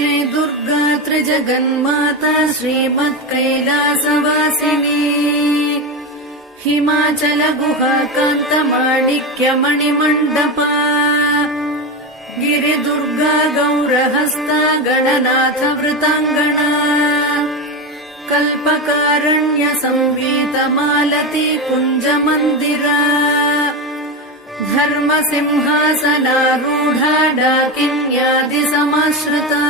श्रीदुर्गा त्रिजगन्माता श्रीमत्कैलासवासिनी हिमाचल गुहाकान्तमाणिक्यमणिमण्डपा गिरिदुर्गा गौरहस्ता गणनाथ वृताङ्गना कल्पकारण्य संवीतमालती कुञ्जमन्दिरा धर्मसिंहासनारूढा डाकिन्यादिसमाश्रिता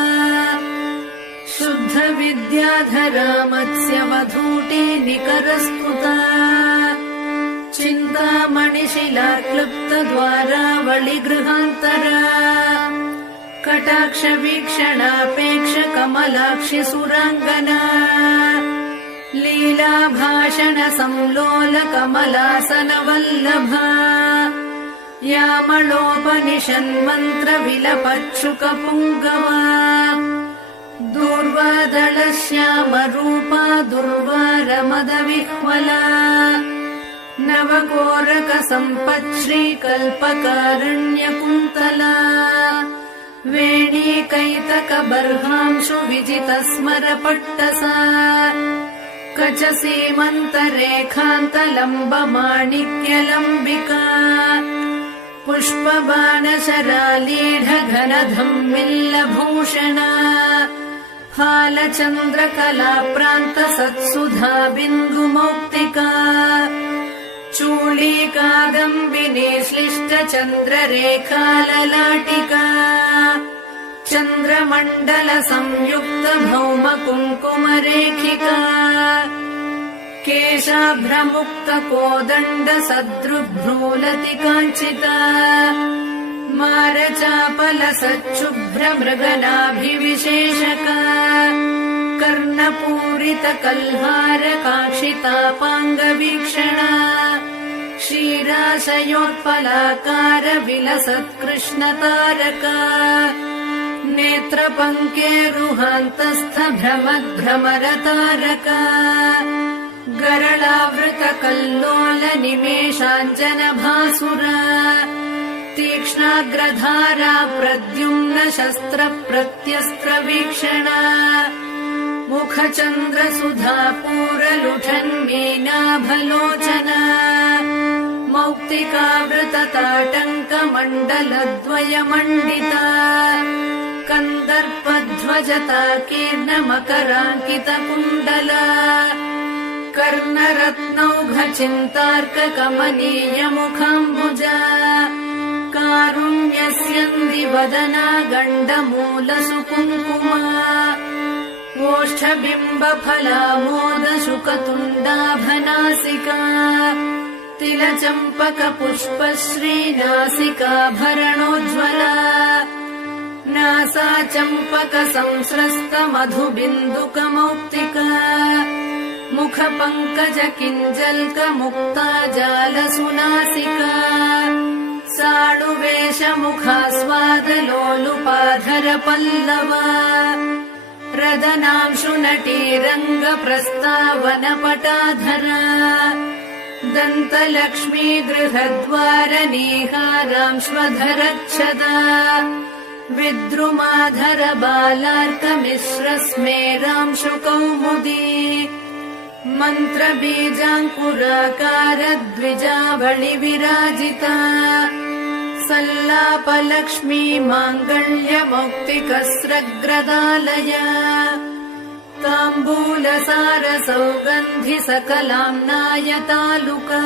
शुद्ध विद्याधरा मत्स्यवधूटी निकरस्तुता चिन्तामणिशिला क्लुप्तद्वारावळिगृहान्तरा कटाक्षवीक्षणापेक्ष कमलाक्षि सुराङ्गना लीलाभाषण संलोल कमलासनवल्लभा यामलोपनिषन्मन्त्र विलपच्छुकपुङ्गवा दूर्वादलश्यामरूपा दुर्वारमदविह्वला नवकोरकसम्पच्छ्रीकल्पकारण्यकुन्तला वेणीकैतकबर्हांशु विजितस्मरपट्टसा कचसीमन्तरेखान्तलम्बमाणिक्यलम्बिका पुष्पबाणशरालीढघनधम्मिल्लभूषणा फालचन्द्रकलाप्रान्तसत्सुधा बिन्दुमौक्तिका चूलीकादम्बिनी श्लिष्टचन्द्ररेखाललाटिका चन्द्रमण्डलसंयुक्त भौमकुङ्कुमरेखिका केशाभ्रमुक्तकोदण्ड सदृग्भ्रूलतिकाञ्चिता मारचापलसच्छुभ्रमृगनाभिविशेषका कर्णपूरितकल्हार काङ्क्षितापाङ्गवीक्षणा क्षीराशयोत्पलाकार विलसत्कृष्णतारका नेत्रपङ्केरुहान्तस्थ भ्रमद्भ्रमरतारका गरलावृतकल्लोल निमेषाञ्जनभासुरा तीक्ष्णाग्रधारा प्रद्युम्न शस्त्रप्रत्यस्त्रवीक्षणा मुखचन्द्रसुधापूरलुठन्मीनाभलोचना मौक्तिकावृतताटङ्कमण्डलद्वयमण्डिता कन्दर्पध्वजताकीर्णमकराङ्कितकुण्डला कर्णरत्नौघचिन्तार्ककमनीयमुखाम्बुजा कारुण्यस्यन्दिवदना गण्डमूलसुकुङ्कुमा ओष्ठबिम्बफलामोदशुकतुण्डाभनासिका तिलचम्पकपुष्पश्रीनासिकाभरणोज्ज्वला नासाचम्पकसंस्रस्तमधुबिन्दुकमौक्तिका मुखपङ्कजकिञ्जल्कमुक्ताजालसुनासिका साडुवेशमुखास्वादलोलुपाधरपल्लवा रदनांशुनटीरङ्गप्रस्तावनपटाधरा दन्तलक्ष्मी गृहद्वारनीहारांश्वधरच्छदा विद्रुमाधर बालार्कमिश्रस्मेरांशुकौमुदी मन्त्रबीजाङ्कुराकार द्विजावळि विराजिता सल्लापलक्ष्मी माङ्गल्यमौक्तिकस्रग्रदालया ताम्बूलसारसौगन्धि सकलाम्नायतालुका